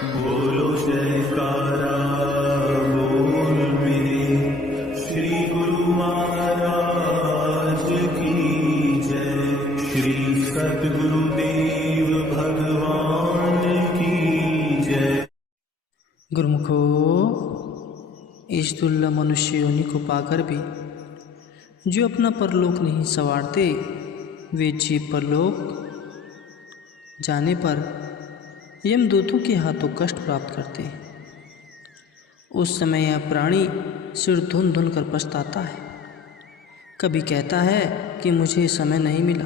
बोलो जयकारा बोल मेरे श्री गुरु महाराज की जय। श्री सद्गुरुदेव भगवान की जय। गुरुमुखो, इस दुर्लभ मनुष्य योनि को पाकर भी जो अपना परलोक नहीं संवारते, वे जीव परलोक जाने पर यमदूतों के हाथों कष्ट प्राप्त करते हैं। उस समय यह प्राणी सिर धुन धुन कर पछताता है। कभी कहता है कि मुझे समय नहीं मिला,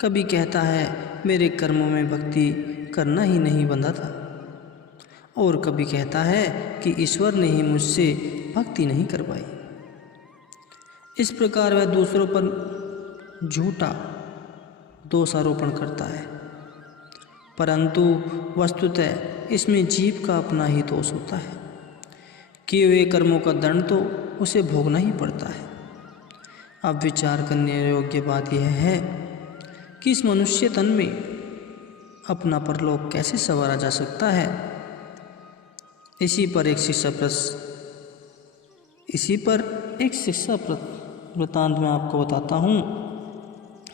कभी कहता है मेरे कर्मों में भक्ति करना ही नहीं बंधा था, और कभी कहता है कि ईश्वर ने ही मुझसे भक्ति नहीं करवाई। इस प्रकार वह दूसरों पर झूठा दोषारोपण करता है, परंतु वस्तुतः इसमें जीव का अपना ही दोष होता है। किए हुए कर्मों का दंड तो उसे भोगना ही पड़ता है। अब विचार करने योग्य बात यह है कि इस मनुष्य तन में अपना परलोक कैसे संवारा जा सकता है। इसी पर एक शिक्षा वृतांत मैं आपको बताता हूँ।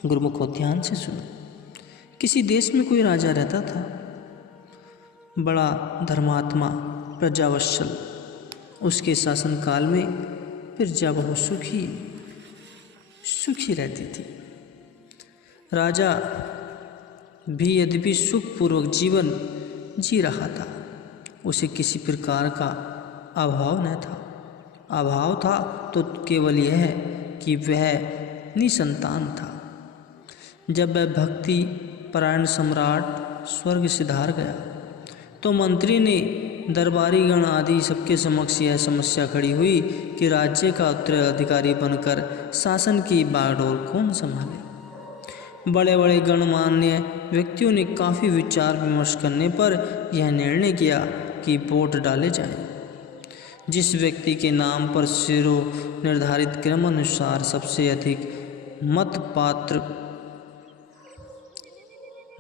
गुरुमुखो, ध्यान से सुनो। किसी देश में कोई राजा रहता था, बड़ा धर्मात्मा, प्रजावत्सल। उसके शासनकाल में प्रजा बहुत सुखी रहती थी। राजा भी यद्यपि सुखपूर्वक जीवन जी रहा था, उसे किसी प्रकार का अभाव न था। अभाव था तो केवल यह कि वह निसंतान था। जब वह भक्ति परायण सम्राट स्वर्ग सिधार गया तो मंत्री ने, दरबारी गण आदि सबके समक्ष यह समस्या खड़ी हुई कि राज्य का उत्तराधिकारी बनकर शासन की बागडोर कौन संभाले। बड़े बड़े गणमान्य व्यक्तियों ने काफ़ी विचार विमर्श करने पर यह निर्णय किया कि वोट डाले जाएं। जिस व्यक्ति के नाम पर सिरों निर्धारित क्रम अनुसार सबसे अधिक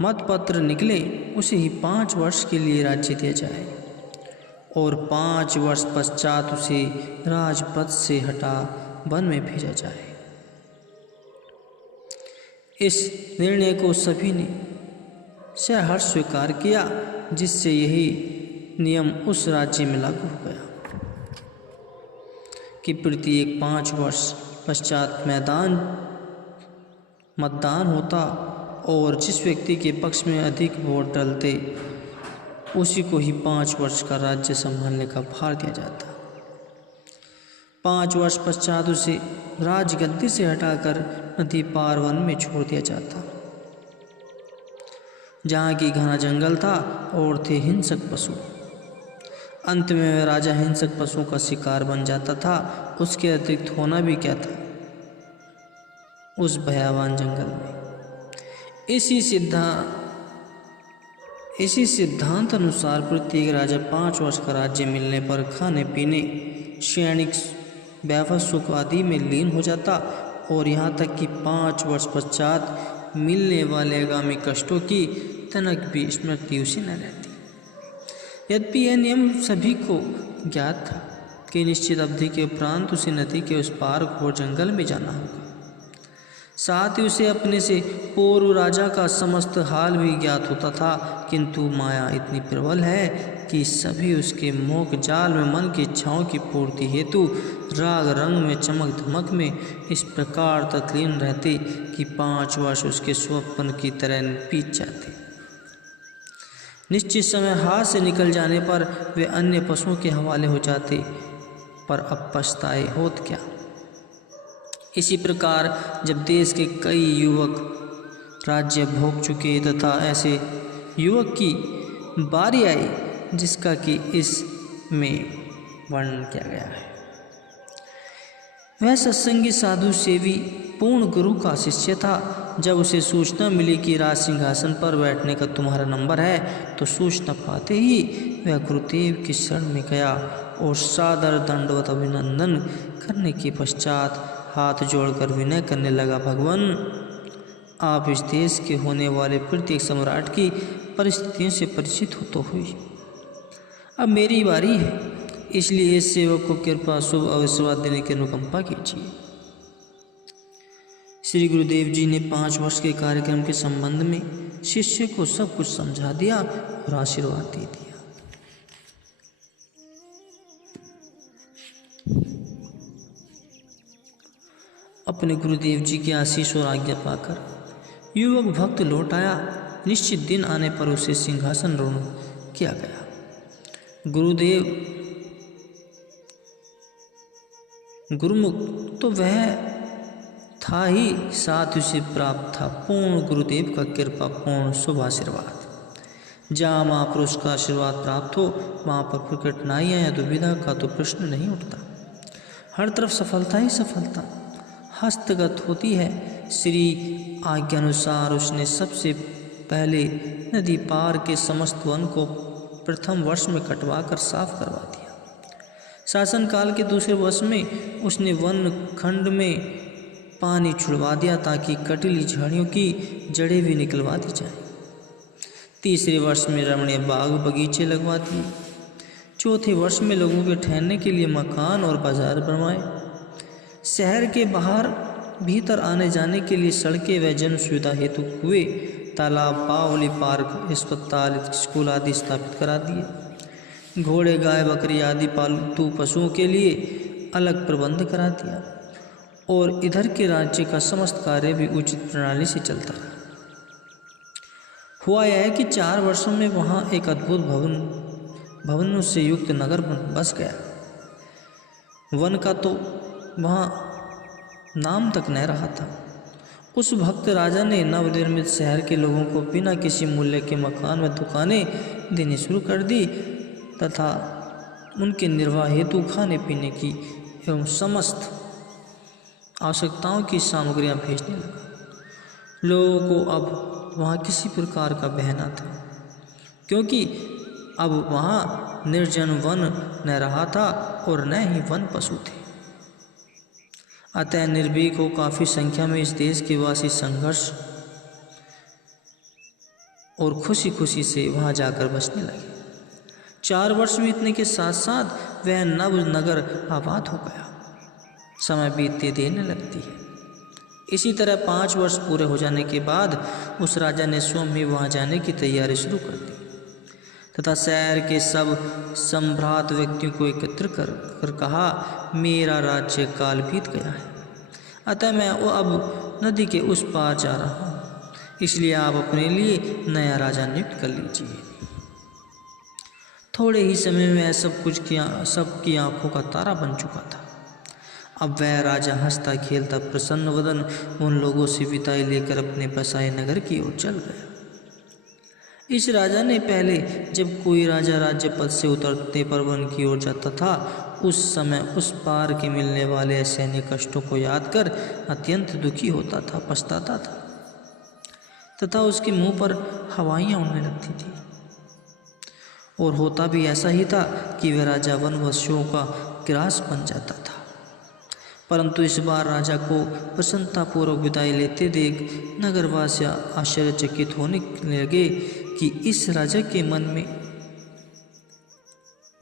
मतपत्र निकले, उसे ही 5 वर्ष के लिए राज्य दिया जाए और 5 वर्ष पश्चात उसे राजपद से हटा वन में भेजा जाए। इस निर्णय को सभी ने सहर्ष स्वीकार किया, जिससे यही नियम उस राज्य में लागू हो गया कि प्रत्येक 5 वर्ष पश्चात मतदान होता और जिस व्यक्ति के पक्ष में अधिक वोट डलते उसी को ही 5 वर्ष का राज्य संभालने का भार दिया जाता। 5 वर्ष पश्चात उसे राजगद्दी से हटाकर नदी पार वन में छोड़ दिया जाता, जहाँ की घना जंगल था और थे हिंसक पशु। अंत में वह राजा हिंसक पशुओं का शिकार बन जाता था। उसके अतिरिक्त होना भी क्या था उस भयावान जंगल में। इसी सिद्धांत अनुसार प्रत्येक राजा 5 वर्ष का राज्य मिलने पर खाने पीने, शैक्षणिक व्यापार सुख आदि में लीन हो जाता और यहाँ तक कि 5 वर्ष पश्चात मिलने वाले आगामी कष्टों की तनक भी स्मृति उसे न रहती। यद्यपि यह नियम सभी को ज्ञात था कि निश्चित अवधि के उपरांत उसे नदी के उस पार घोर जंगल में जाना होगा। साथ ही उसे अपने से पूर्व राजा का समस्त हाल भी ज्ञात होता था, किंतु माया इतनी प्रबल है कि सभी उसके मोह जाल में मन की इच्छाओं की पूर्ति हेतु राग रंग में, चमक धमक में इस प्रकार तल्लीन रहते कि 5 वर्ष उसके स्वप्न की तरह बीत जाते। निश्चित समय हाथ से निकल जाने पर वे अन्य पशुओं के हवाले हो जाते, पर अब पछताए होत क्या। इसी प्रकार जब देश के कई युवक राज्य भोग चुके तथा ऐसे युवक की बारी आई जिसका कि इसमें वर्णन किया गया है, वह सत्संगी साधु सेवी पूर्ण गुरु का शिष्य था। जब उसे सूचना मिली कि राज सिंहासन पर बैठने का तुम्हारा नंबर है, तो सूचना पाते ही वह गुरुदेव की शरण में गया और सादर दंडवत अभिनंदन करने के पश्चात हाथ जोड़कर विनय करने लगा, भगवान आप इस देश के होने वाले प्रत्येक सम्राट की परिस्थितियों से परिचित हो तो हुई। अब मेरी बारी है, इसलिए इस सेवक को कृपा शुभ आशीर्वाद देने की अनुकंपा कीजिए। श्री गुरुदेव जी ने 5 वर्ष के कार्यक्रम के संबंध में शिष्य को सब कुछ समझा दिया और आशीर्वाद दे दिया। अपने गुरुदेव जी के आशीष और आज्ञा पाकर युवक भक्त लौट आया। निश्चित दिन आने पर उसे सिंहासनारोहण किया गया। गुरुदेव गुरुमुख तो वह था ही, साथ उसे प्राप्त था पूर्ण गुरुदेव का कृपा पूर्ण शुभ आशीर्वाद। जहाँ महापुरुष का आशीर्वाद प्राप्त हो वहाँ पर कठिनाइयाँ या दुविधा का तो प्रश्न नहीं उठता। हर तरफ सफलता ही सफलता हस्तगत होती है। श्री आज्ञानुसार उसने सबसे पहले नदी पार के समस्त वन को प्रथम वर्ष में कटवा कर साफ करवा दिया। शासन काल के दूसरे वर्ष में उसने वन खंड में पानी छुड़वा दिया ताकि कटीली झाड़ियों की जड़ें भी निकलवा दी जाए। तीसरे वर्ष में रमणीय बाग बगीचे लगवा दिए। चौथे वर्ष में लोगों के ठहरने के लिए मकान और बाजार बनवाए। शहर के बाहर भीतर आने जाने के लिए सड़कें व जन सुविधा हेतु कुएं, तालाब, बावली, पार्क, अस्पताल, स्कूल आदि स्थापित करा दिए। घोड़े, गाय, बकरी आदि पालतू पशुओं के लिए अलग प्रबंध करा दिया और इधर के राज्य का समस्त कार्य भी उचित प्रणाली से चलता रहा। हुआ यह है कि 4 वर्षों में वहाँ एक अद्भुत भवनों से युक्त नगर बस गया। वन का तो वहाँ नाम तक न रहा था। उस भक्त राजा ने नवनिर्मित शहर के लोगों को बिना किसी मूल्य के मकान व दुकानें देनी शुरू कर दी तथा उनके निर्वाह हेतु खाने पीने की एवं समस्त आवश्यकताओं की सामग्रियां भेजने लगा। लोगों को अब वहाँ किसी प्रकार का भय न था, क्योंकि अब वहाँ निर्जन वन न रहा था और न ही वन पशु थे। अतः निर्भीक हो काफ़ी संख्या में इस देश के वासी संघर्ष और खुशी खुशी से वहाँ जाकर बसने लगे। 4 वर्ष बीतने के साथ साथ वह नव नगर आबाद हो गया। समय बीतते देने लगती है। इसी तरह 5 वर्ष पूरे हो जाने के बाद उस राजा ने स्वयं ही वहाँ जाने की तैयारी शुरू कर दी तथा शहर के सब संभ्रात व्यक्तियों को एकत्र कर कहा, मेरा राज्य काल बीत गया है, अतः मैं अब नदी के उस पार जा रहा हूँ, इसलिए आप अपने लिए नया राजा नियुक्त कर लीजिए। थोड़े ही समय में सबकी आंखों का तारा बन चुका था। अब वह राजा हंसता खेलता प्रसन्न वदन उन लोगों से विदाई लेकर अपने बसाए नगर की ओर चल गया। इस राजा ने पहले जब कोई राजा राज्य पद से उतरते पर वन की ओर जाता था, उस समय उस पार के मिलने वाले असहनीय कष्टों को याद कर अत्यंत दुखी होता था, पछताता था तथा उसके मुंह पर हवाइयाँ उड़ने लगती थी। और होता भी ऐसा ही था कि वह राजा वनवासियों का ग्रास बन जाता था। परंतु इस बार राजा को प्रसन्नतापूर्वक विदाई लेते देख नगरवासी आश्चर्यचकित होने लगे कि इस राजा के मन में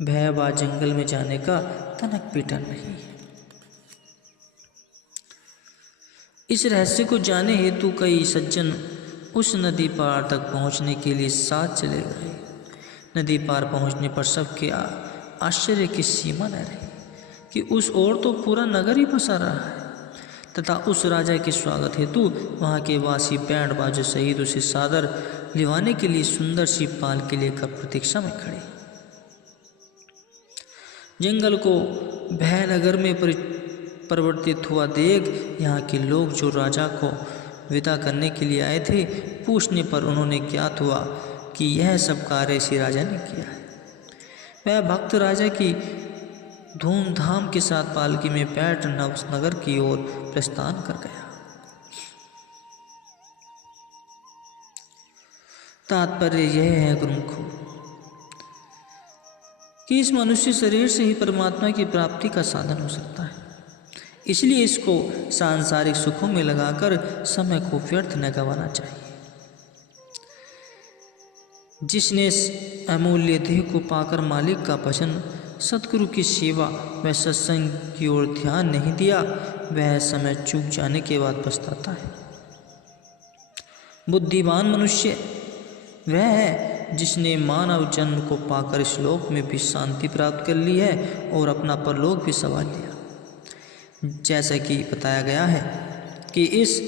भय व जंगल में जाने का तनक पीटन नहीं है। इस रहस्य को जाने हेतु कई सज्जन उस नदी पार तक पहुंचने के लिए साथ चले गए। नदी पार पहुंचने पर सबके आश्चर्य की सीमा न रही कि उस ओर तो पूरा नगर ही बसा रहा है तथा उस राजा के स्वागत हेतु वहाँ के वासी बैंड बाजों सहित उसे सादर लिवाने के लिए सुंदर सी पाल के लेकर प्रतीक्षा में खड़े। जंगल को भय नगर में परिवर्तित हुआ देख यहाँ के लोग जो राजा को विदा करने के लिए आए थे, पूछने पर उन्होंने ज्ञात हुआ कि यह सब कार्य इसी राजा ने किया है। वह भक्त राजा की धूमधाम के साथ पालकी में बैठ नगर की ओर प्रस्थान कर गया। तात्पर्य यह है गुरुमुखों कि इस मनुष्य शरीर से ही परमात्मा की प्राप्ति का साधन हो सकता है, इसलिए इसको सांसारिक सुखों में लगाकर समय को व्यर्थ न गंवाना चाहिए। जिसने इस अमूल्य देह को पाकर मालिक का भजन, सतगुरु की सेवा व सत्संग की ओर ध्यान नहीं दिया, वह समय चूक जाने के बाद पछताता है। बुद्धिमान मनुष्य वह है जिसने मानव जन्म को पाकर इस लोक में भी शांति प्राप्त कर ली है और अपना परलोक भी संवार लिया। जैसा कि बताया गया है कि इस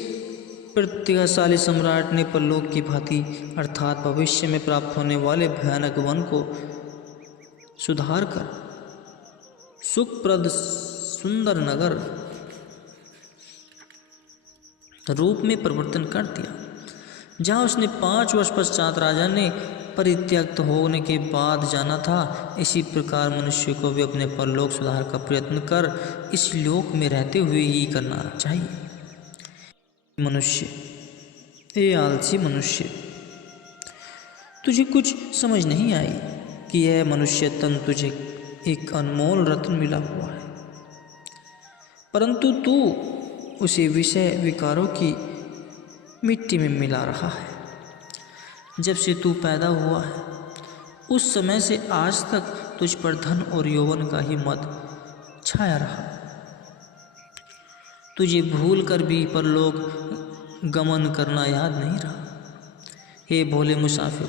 प्रतिभाशाली सम्राट ने परलोक की भांति अर्थात भविष्य में प्राप्त होने वाले भयानक वन को सुधार कर सुखप्रद सुंदर नगर रूप में परिवर्तन कर दिया, जहाँ उसने 5 वर्ष पश्चात राजा ने परित्यक्त होने के बाद जाना था। इसी प्रकार मनुष्य को भी अपने परलोक सुधार का प्रयत्न कर इस लोक में रहते हुए ही करना चाहिए। मनुष्य, ए आलसी मनुष्य, तुझे कुछ समझ नहीं आई कि यह मनुष्य तन तुझे एक अनमोल रत्न मिला हुआ है, परंतु तू उसे विषय विकारों की मिट्टी में मिला रहा है। जब से तू पैदा हुआ है उस समय से आज तक तुझ पर धन और यौवन का ही मद छाया रहा। तुझे भूल कर भी परलोक गमन करना याद नहीं रहा। हे भोले मुसाफिर,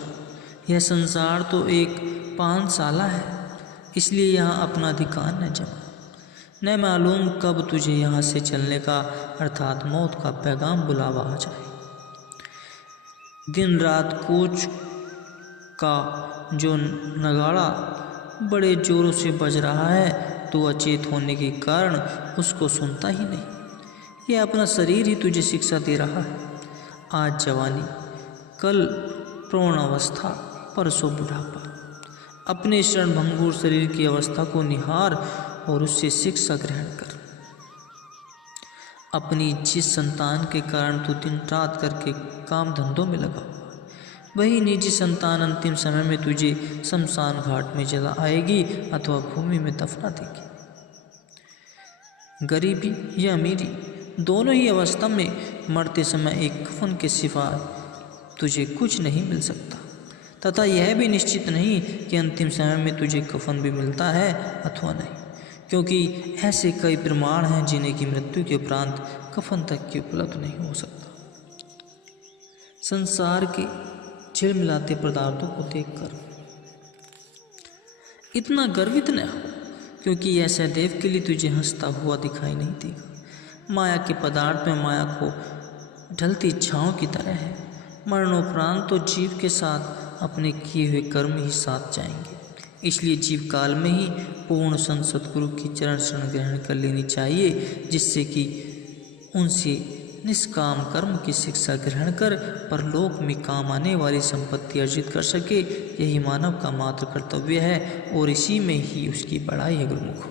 यह संसार तो एक पानशाला है, इसलिए यहाँ अपना अधिकार न जमा। न मालूम कब तुझे यहाँ से चलने का अर्थात मौत का पैगाम बुलावा आ जाए। दिन रात कोच का जो नगाड़ा बड़े जोरों से बज रहा है, तो अचेत होने के कारण उसको सुनता ही नहीं। यह अपना शरीर ही तुझे शिक्षा दे रहा है। आज जवानी, कल प्रौढ़ावस्था, परसों बुढ़ापा। अपने क्षणभंगुर शरीर की अवस्था को निहार और उससे शिक्षा ग्रहण कर। अपनी जिस संतान के कारण तू दिन रात करके काम धंधों में लगा हुआ, वही निजी संतान अंतिम समय में तुझे शमशान घाट में जला आएगी अथवा भूमि में दफना देगी। गरीबी या अमीरी दोनों ही अवस्था में मरते समय एक कफन के सिवा तुझे कुछ नहीं मिल सकता, तथा यह भी निश्चित नहीं कि अंतिम समय में तुझे कफन भी मिलता है अथवा नहीं, क्योंकि ऐसे कई प्रमाण हैं जिन्हें की मृत्यु के उपरांत कफन तक की उपलब्ध नहीं हो सकता। संसार के झिलमिलाते पदार्थों को देखकर इतना गर्वित न हो, क्योंकि यह सदैव के लिए तुझे हंसता हुआ दिखाई नहीं देगा। माया के पदार्थ में माया को ढलती छाँव की तरह है। मरणोपरांत तो जीव के साथ अपने किए हुए कर्म ही साथ जाएंगे। इसलिए जीव काल में ही पूर्ण संत सतगुरु की चरण शरण ग्रहण कर लेनी चाहिए, जिससे कि उनसे निष्काम कर्म की शिक्षा ग्रहण कर परलोक में काम आने वाली संपत्ति अर्जित कर सके। यही मानव का मात्र कर्तव्य है और इसी में ही उसकी बड़ाई है गुरुमुख।